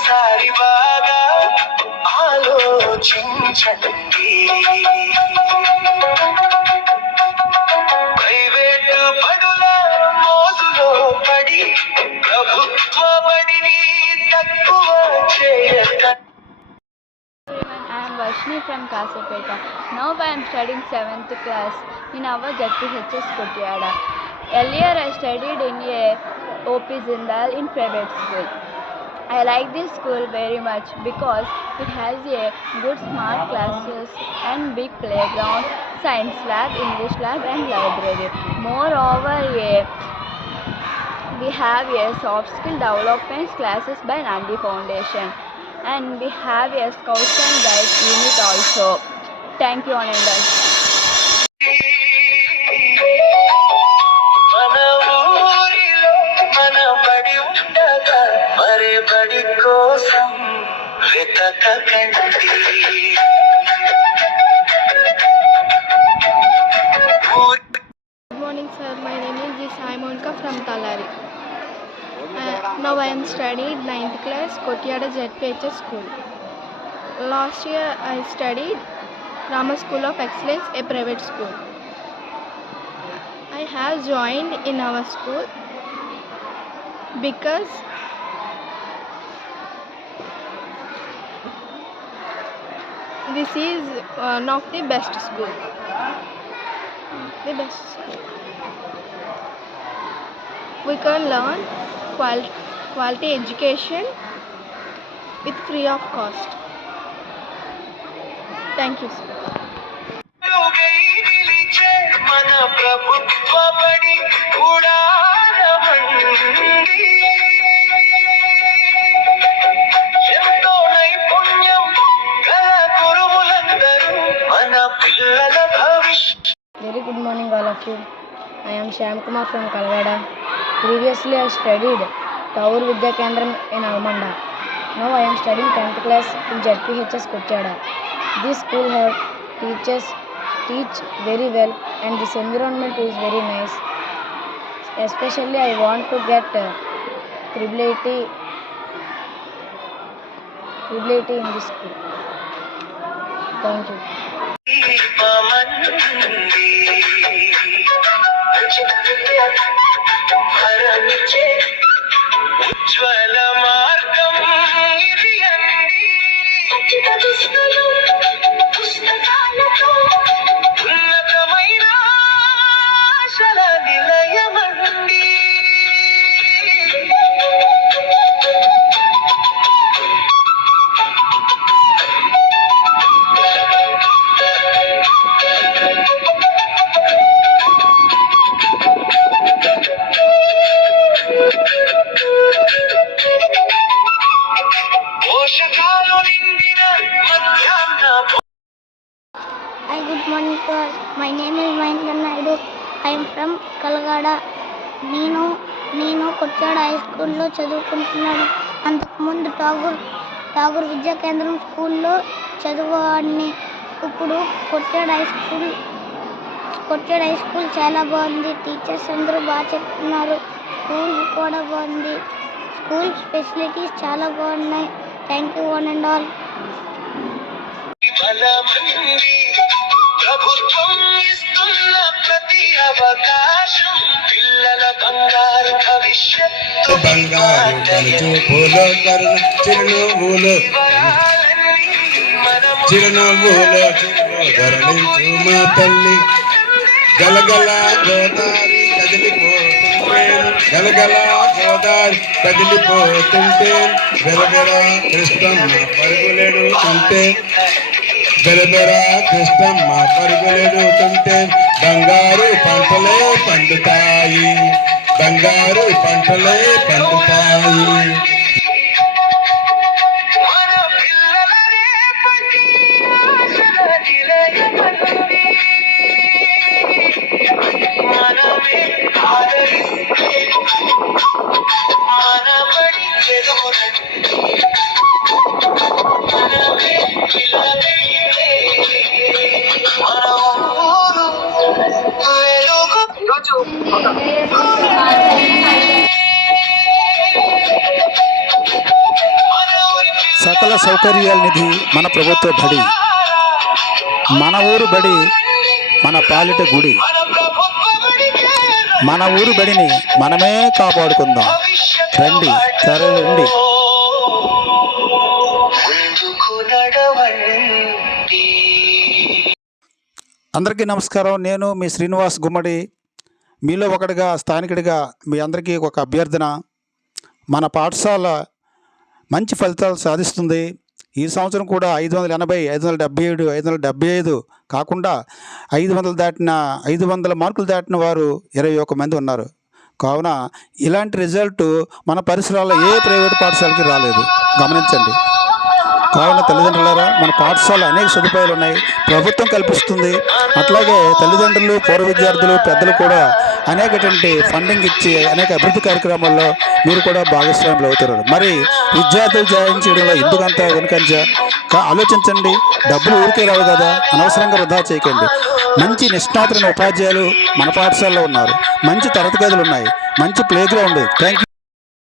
ఒక్కసారి బాగా ఆలోచించండి. ప్రైవేటు బడుల మోజులో పడి ప్రభుత్వ బడిని తక్కువ చేయకండి. I am Varshini from Kasapeta. Now I am studying 7th class in our ZPHS Kotiada. Earlier I studied in a OP Zindal in private school. I like this school very much because it has a good smart classes and big playground, science lab, English lab and library. Moreover, we have a soft skill development classes by Nandi Foundation. And we have a Scouts and Guides unit also. Thank you, Anandal. మన ఊరిలో మన బడి ఉండగా మరే బడి కోసం వెతకండి. Good morning, sir. My name is Jisai Monika from Talari. Now I am studying 9th class Kotiada ZPHS school. Last year I studied Rama School of Excellence, a private school. I have joined in our school because this is one of the best school. We can learn quality education with free of cost. Thank you, sir. మన ప్రభుత్వ బడి ఉడారవండి. ఎంతో నైపుణ్యం గల గురువులందరూ మన పిల్లల భవిష్యత్. Very good morning, all of you. I am Shyam Kumar from Kalgada. Previously, I studied Taur Vidya Kendram in Almanda. Now I am studying 10th class in ZPHS Kotiada. This school have teachers teach very well and this environment is very nice. Especially I want to get triple IT in this school. Thank you. ఉజ్వల మార్గం ఇది అండి. పుస్తకాలతో ఉన్నతమైన ఆశల నిలయమండి. పోషకాలు నిండిన మధ్యాహ్న. Hi, good morning, sir. My name is Mahendra Naidu. I am from Kalgada. నేను కొట్టాడ హై స్కూల్లో చదువుకుంటున్నాను. అంతకుముందు ఠాగూర్ విద్యా కేంద్రం స్కూల్లో చదువువాడిని. ఇప్పుడు కొట్టాడ హై స్కూల్ చాలా బాగుంది. టీచర్స్ అందరూ బాగా చెప్తున్నారు. స్కూల్ కూడా బాగుంది. స్కూల్ ఫెసిలిటీస్ చాలా బాగున్నాయి. Thank you one and all. ప్రభుత్వం ఇస్తున్న ప్రతి అవకాశం పిల్లల బంగారు భవిష్యత్తు. బంగారు కనుచూపులో కరుణ చిరునవ్వులో ధరణించు మా తల్లి. గలగల గోదారి కదిలిపోతుంటే బెరబెర కృష్ణమ్మ పరుగులెడుతుంటే బంగారు పంటలే పండుతాయి. మన పిల్లల రేపటి ఆశల నిలయమండి. మనమే ఆదరిస్తే మన బడి ఎదురండి. మనమే పిల్లలైతే మన ఊరు వెలుగు. ఈరోజు మన సకల సౌకర్యాల నిధి మన ప్రభుత్వ బడి. మన ఊరు బడి మన పాలిట గుడి. మన ఊరు బడిని మనమే కాపాడుకుందాం. రండి తరలిండి. అందరికీ నమస్కారం. నేను మీ శ్రీనివాస్ గుమ్మడి. మీలో ఒకటిగా స్థానికుడిగా మీ అందరికీ ఒక అభ్యర్థన. మన పాఠశాల మంచి ఫలితాలు సాధిస్తుంది. ఈ సంవత్సరం కూడా 580, 577, 575 కాకుండా 500 మార్కులు దాటిన వారు 21 మంది ఉన్నారు. కావున ఇలాంటి రిజల్ట్ మన పరిసరాల్లో ఏ ప్రైవేట్ పాఠశాలకి రాలేదు, గమనించండి. కావున తల్లిదండ్రులారా, మన పాఠశాల అనేక సదుపాయాలు ఉన్నాయి, ప్రభుత్వం కల్పిస్తుంది. అట్లాగే తల్లిదండ్రులు, పూర్వ విద్యార్థులు, పెద్దలు కూడా అనేకటువంటి ఫండింగ్ ఇచ్చి అనేక అభివృద్ధి కార్యక్రమాల్లో మీరు కూడా భాగస్వాములు అవుతున్నారు. మరి విద్యార్థులు జాయిన్ చేయడంలో ఎందుకంత వెనుకంజ ఆలోచించండి. డబ్బులు ఊరికే రావు కదా, అనవసరంగా వృధా చేయకండి. మంచి నిష్ణాతులైన ఉపాధ్యాయులు మన పాఠశాలలో ఉన్నారు, మంచి తరగతి గదులు ఉన్నాయి, మంచి ప్లే గ్రౌండ్. Thank you.